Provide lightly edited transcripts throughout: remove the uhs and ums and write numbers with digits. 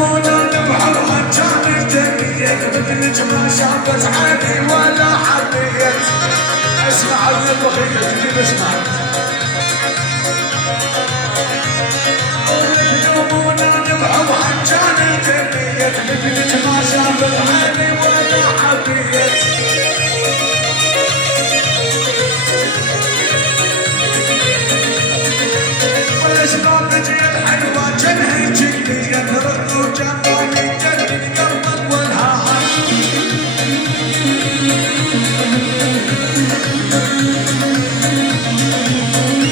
يومون البحر كانت جميل مثلك ما شافت عيني ولا حبيت. اسمع من البخيل تجيب اسمع. يومون البحر كانت جميل مثلك ما شافت عيني ولا حبيت. والاشرار تجي الحلوه جنهي جني يثرد وجنبي جني قلبك والهار.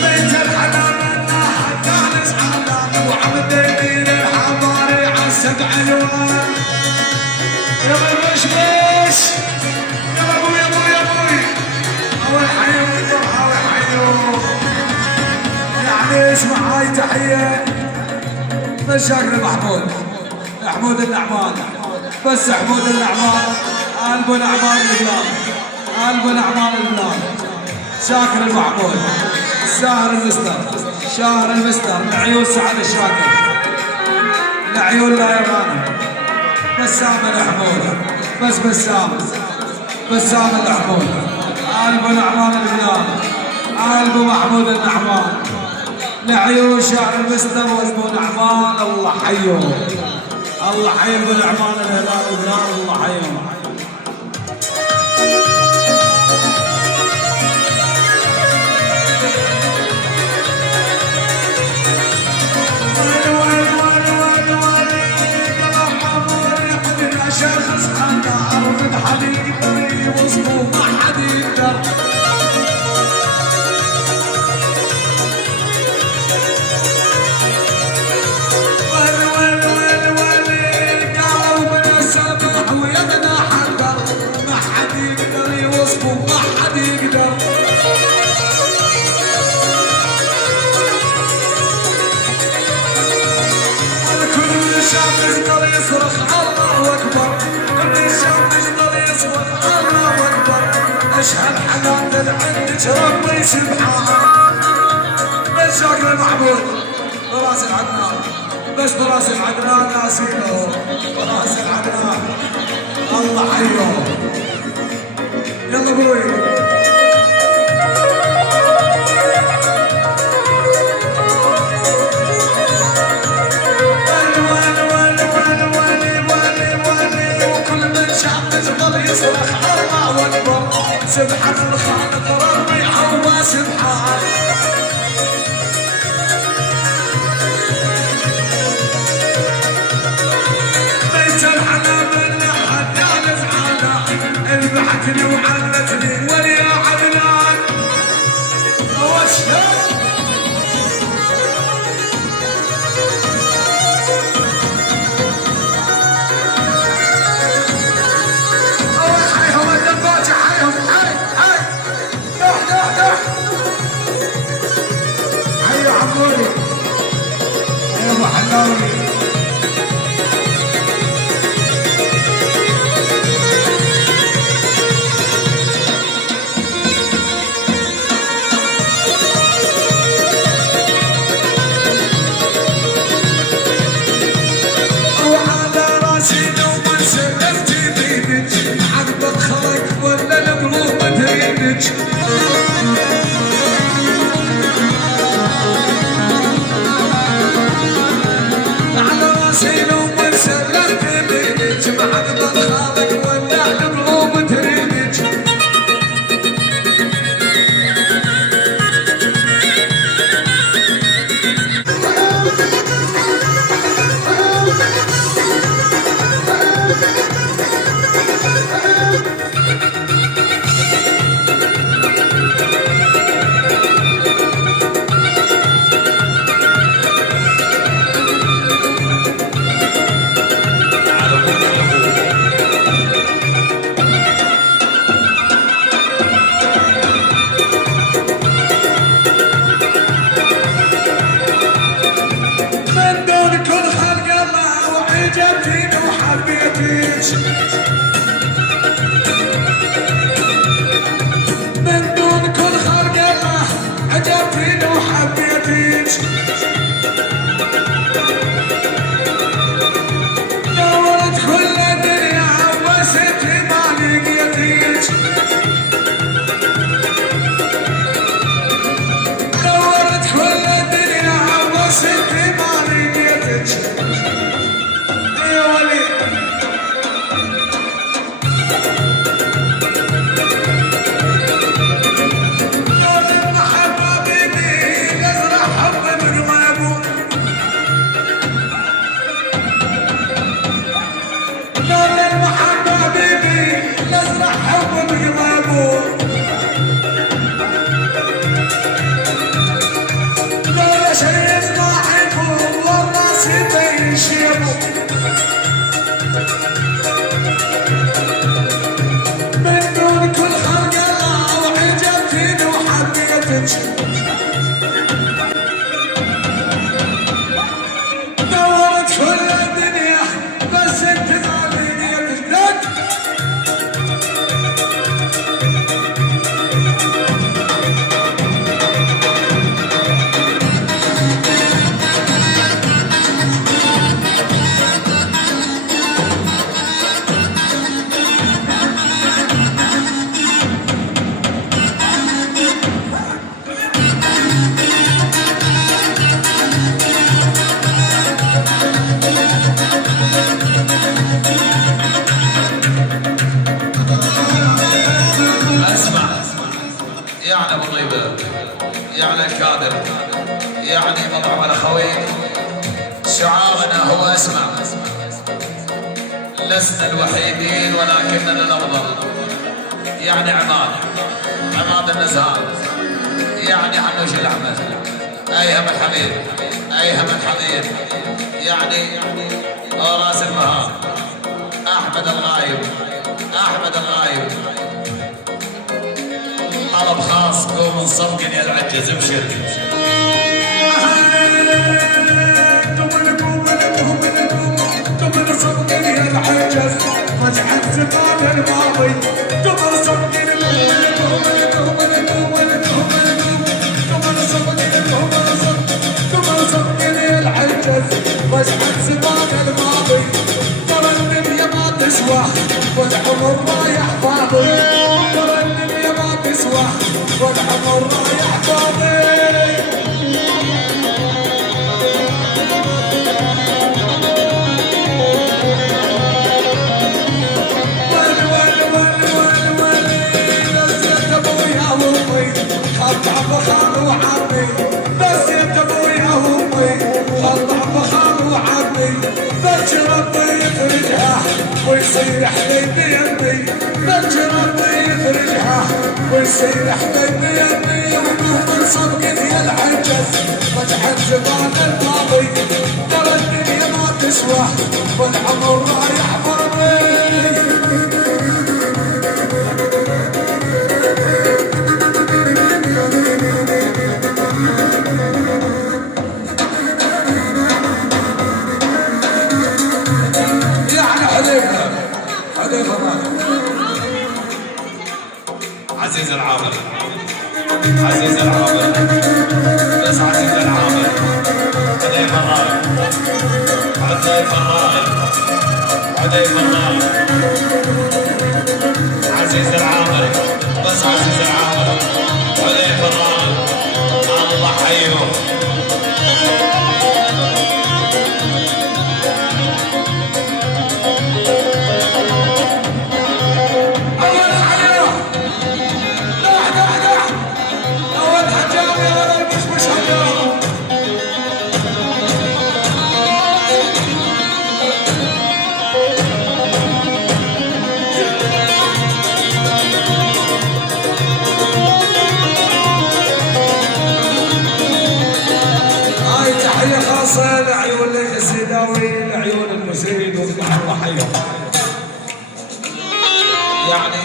بيت الحنان الناحه كان زعلان وعبدين الحضاري عسد عنوان. يا بالمشمش يا ابوي يا ابوي يا ابوي هو الحيو هو الحيو. يعني اسمع هاي تحيه مشاكل محمود حمود النعمان. بس حمود النعمان قلبه نعمان البلاد قلبه نعمان البلاد. شاكر المحمود ساهر المستر شاهر المستر لعيون سعد الشاكر لعيون لا يغانم. بسام الحمود بس بسام الحمود قلبه نعمان البلاد قلبه محمود النعمان لعيون شاعر المستر واسمه نعمان. الله حيه الله حي ابو نعمان الهلال والنار. الله حيه. شخص انا ارفض حبيبي وصفه ما حد يقدر. يصرخ الله اكبر كل شاب يقدر يصرخ الله اكبر. اشهد حنان عندك ربي سبحان. بس شاكر المعبود براس العدنان بس براس العدنان ناسينه براس العدنان. الله حيه. يلا ابوي يصرخ الله اكبر. سبحان الخالق ربي عوا سبحان. بيت الحنان من حد زعلان ذبحتني وعلتني وليا عدنان. واشهد اسمع، لسنا الوحيدين ولكننا الافضل. يعني عماد النزهان، يعني حنوش الاحمد، ايهم الحميد، ايهم الحميد، يعني راس المهام، احمد الغايب، احمد الغايب. طلب خاص قوم نصفقن يا العجز ابشر. قبل صدقني يا العجز رجعت زمان الماضي. قبل صدقني قبل صدقني يا العجز رجعت زمان الماضي. ترى الدنيا ما تسوى والعمر رايح فاضي. ترى الدنيا ما تسوى والعمر رايح فاضي. خلع فخام وعمي بس يا ابويا وامي. خلع فخام وعمي بس ربي يفرجها ويصير حبيبي يمي. بس ربي يفرجها ويصير حبيبي يمي. ومهما صدقت يا العجز رجعت زمان الماضي. ترى الدنيا ما تسوى والعمر رايح فاضي. عزيز العامر، عزيز العامر، بس عزيز العامر، عدي فراغ، عدي فراغ، عدي فراغ، عزيز العامر، بس عزيز العامر، عدي فراغ، الله حيوه. لعيون السيداوي، لعيون المسيد والبحر حيهم. يعني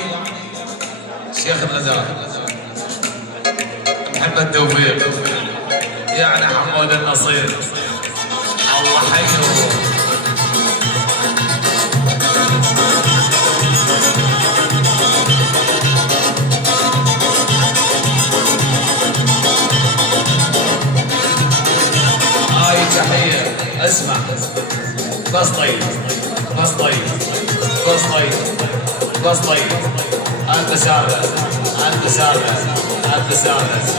شيخ النزار محمد توفيق، يعني حمود النصير، الله حيهم. تحية اسمع بس طيب بس طيب بس طيب بس طيب. انت سارس انت سارس انت سارس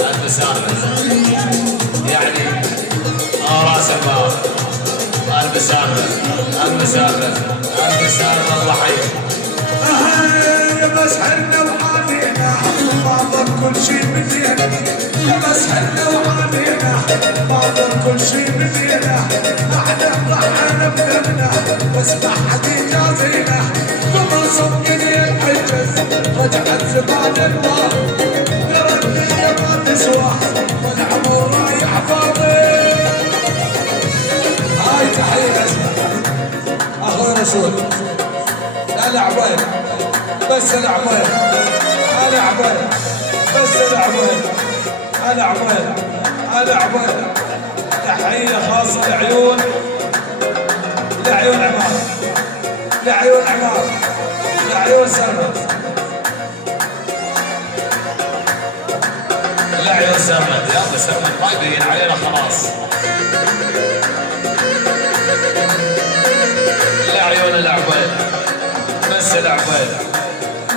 انت سارس، يعني راس الباب انت سارس انت سارس انت سارس الله حيك. بس حنا وعانينا بعض كل شيء بدينا. يا بس حنا وعانينا بعض كل شيء بدينا. احنا ضحينا بدمنا بس ما حد يجازينا. قبل صدقني العجز رجعت زمان الماض. ترى الدنيا ما تسوى والعمر رايح فاضي. هاي تحية اسمع اخوي رسول. لا العبيد بس العبيد، انا عبيد بس العبيد، انا عبيد انا عبيد. تحية خاصة لعيون عمار، لعيون عمار، لعيون سمد، لعيون سمد. يلا سمد ما يبين علينا خلاص. لعيون العبيد بس العبيد،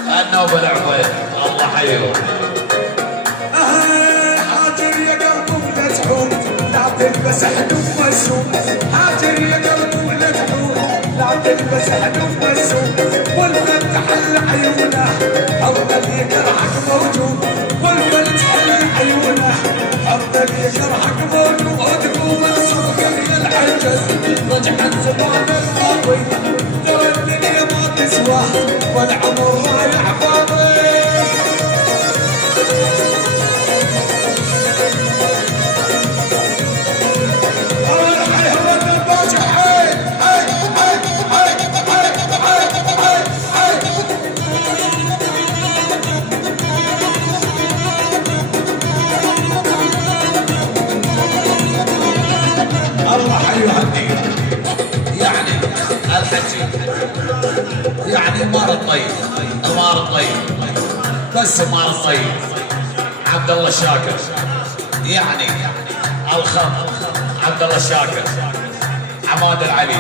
النوبة العبيد الله حيوه. حاجر يا قلب ولا تحوم لا تلبس حدوم مسوم. حاجر يا قلب ولا تحوم لا تلبس حدوم مسوم. والفن تحل عيونه حظ اللي يجرحك موجود. والفن تحل عيونه حظ اللي يجرحك موجود. قوم صدقني العجز رجع الله حيها الدين. يعني الحجي، يعني امار الطيب، امار الطيب، بس امار الطيب. عبد الله الشاكر، يعني الخط عبد الله الشاكر، حماد العلي،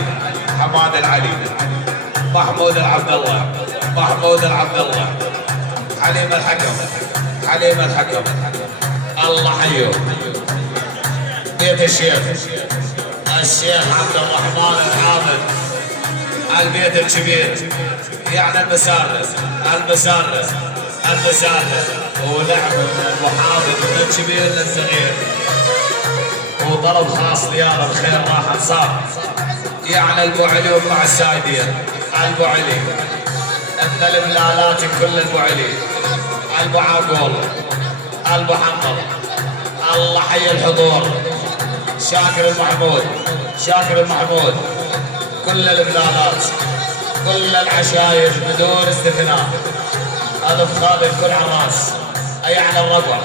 حماد العلي، محمود العبد الله، محمود العبد الله، حليم الحكم، حليم الحكم. الله حيه. بيت الشيخ، الشيخ عبد الرحمن الحامد، البيت الكبير، يعني المسارس، المسارس، المسارس، ونعم من المحافظ من الكبير للصغير. وطلب خاص ليال الخير راح انصار، يعني البو علي ومع السايدين، البو علي، ان الملالات كل البو علي، البو عاقول، البو حمد. الله حي الحضور. شاكر المحمود، شاكر المحمود، كل الملالات، كل العشاير بدون استثناء. الف خالد كل عراس، يعني الربع،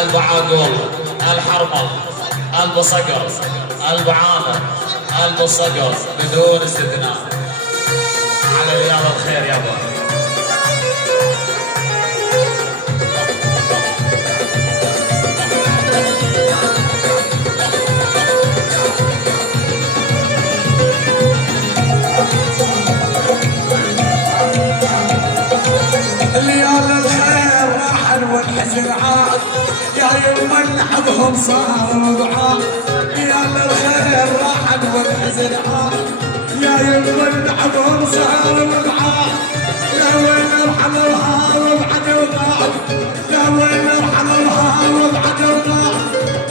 البو عاقول، الحرمل، البو صقر، البو عامر، البو صقر بدون استثناء. على رياض الخير يابا. ليال الخير راحن والحزن عاد، يا يما نحبهم صاروا بعاد. ليال الخير راحن والحزن عاد، يا يما نحبهم صاروا بعاد. يا وين ارحلوها وابعد وضاع، يا وين ارحلوها وابعد وضاع.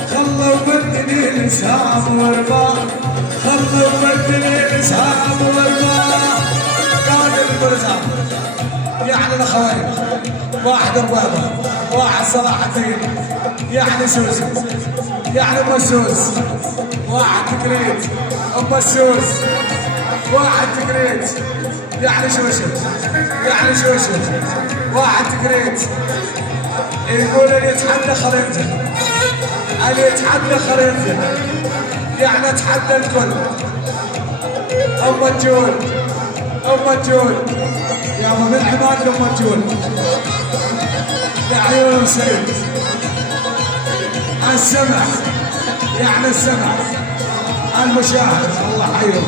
خلوا بدني لسام ورباع، خلوا بدني لسام ورباع. قال البرزان يعني الخوارج، واحد الربابة، واحد صلاح الدين، يعني سوسو، يعني مسوس، واحد تكريت، ام مسوس، واحد تكريت، يعني شوشو، يعني شوشو، واحد تكريت. يقول اللي يتحدى خريطته، اللي يتحدى خريطته، يعني اتحدى الكل. ام الجول، ام الجول، يا من عماد ام الجول، يا عيون سيد. السمع، يعني السمع، المشاهد. الله حيه.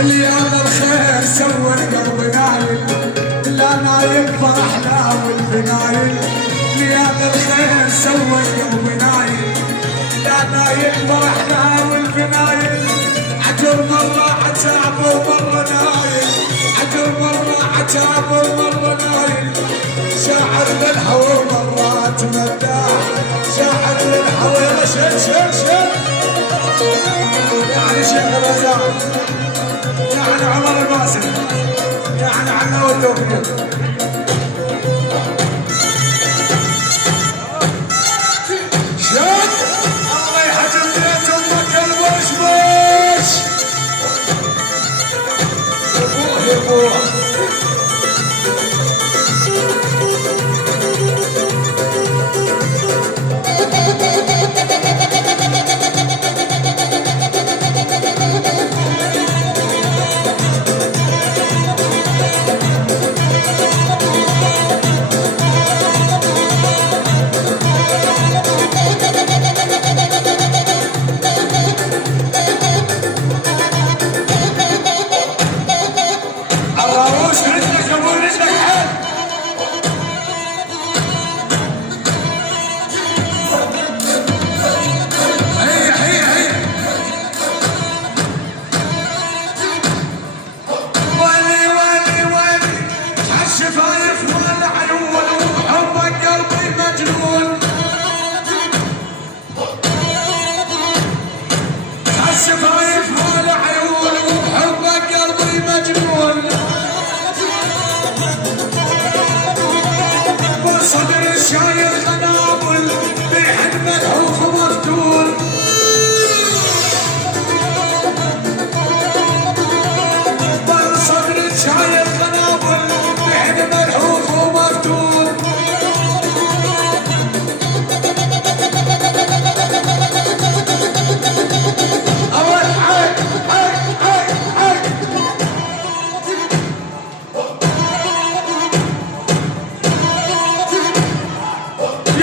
ليال الخير سوى القلب نايل، لا نايم فرحنا والبنايل. ليال الخير سوى القلب نايل، لا نايم فرحنا والبنايل. عجر مرة عتاب ومرة نايل، عجر مرة عتاب ومرة نايل. شاعر للهوى ومرات مداح، شاعر للهوى يا شل شل شل. يعني شيخ الرزاق، يعني عمر الباسل، يعني عنا والتوفيق. شوف الله يحجب بيت امك الوشوش. يبوه يبوه.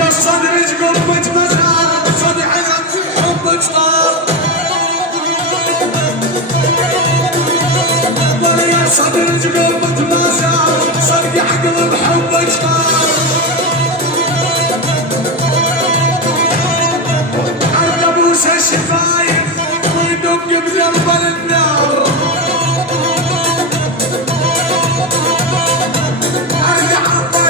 يا صدري قربة مزار صدري حبك طار يا صدري قربة مزار صدري حقل بحبك طار عالقبوس الشفايف ويدق بقلب النار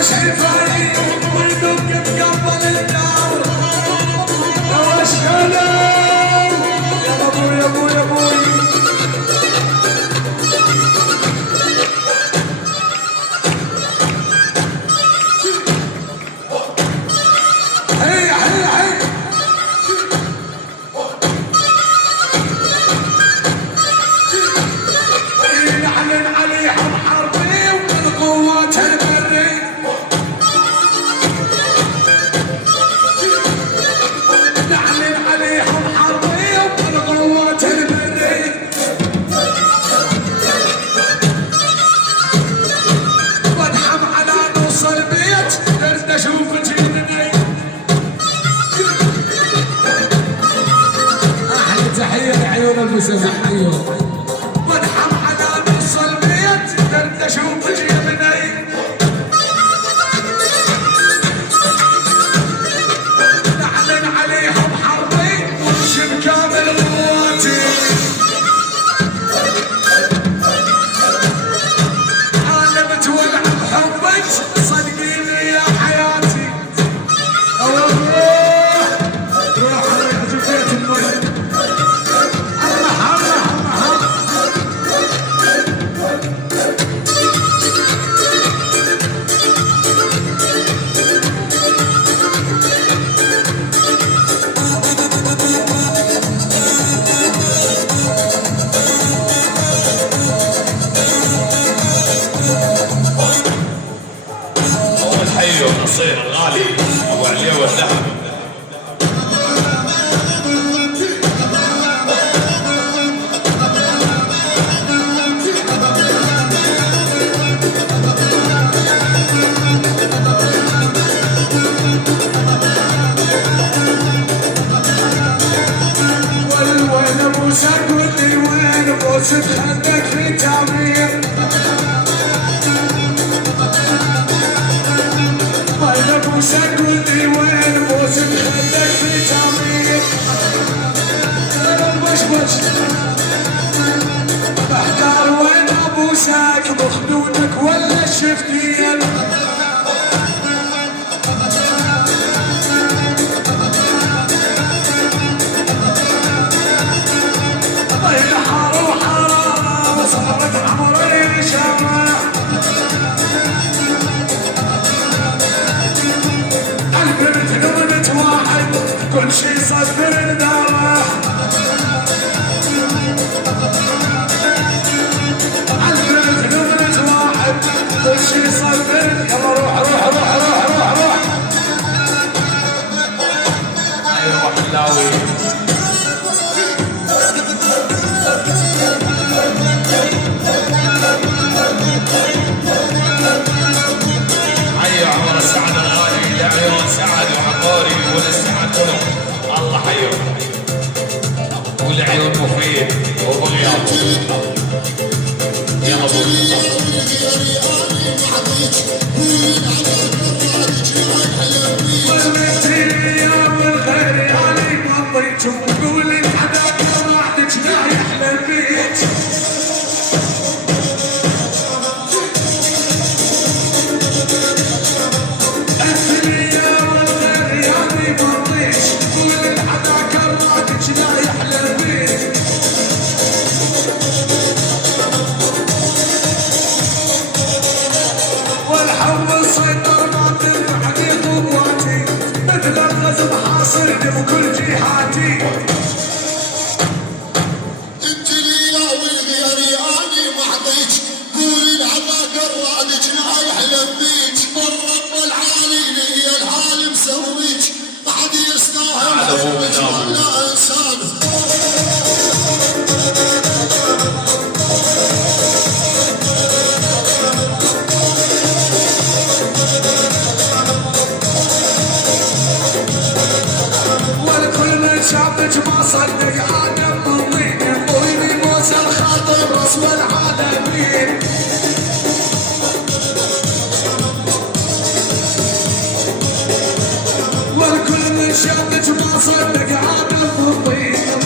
شايفاني ويدق بقلب النار يا وشكلام يا ابوي يا ابوي يا ابوي هي هي هي يعلن عليهم حربي والقوات البري المسامحين مدحم على نص البيت دردشوا بجيبني نعلن عليهم حربي ونشم كامل قواتي انا بتولع بحبك صدقيني يا حياتي روح عليك جبت المي النصير الغالي ابو علي والذهب وين ابوسك ودي وين ابوسك خدك في تعمير ابوسك ودي وين ابوسك خدك في تعمير انا البشبش محتار وين ابوسك بخدودك ولا الشفتين بين حار وحرام وصارت عمري شمع كل شي صفر الدواء عالبنت نظرة واحد كل شي صفر يلا روح روح روح روح روح روح ايوه حلاوي ايوه عمر السعد الغالي يا عيون سعد وعقاري والسعد كلهم الله حيهم والعيون مفيد وبغياب يا ابو والمتري يا والغير عليك قضيت وقولي حداك وحدك لا يحلى البيت لا يحلى البيت والحب سيطر معطل بحديد قواتي مثل الغزل حاصرني بكل جهاتي انت لي يا ولدي اني ما حطيت قولي لعطاك الرادج لا يحلم بيك والرب العالي لي الحال مسويك ما حد يستاهل ولا انسان شدك ما صدق عاد الطين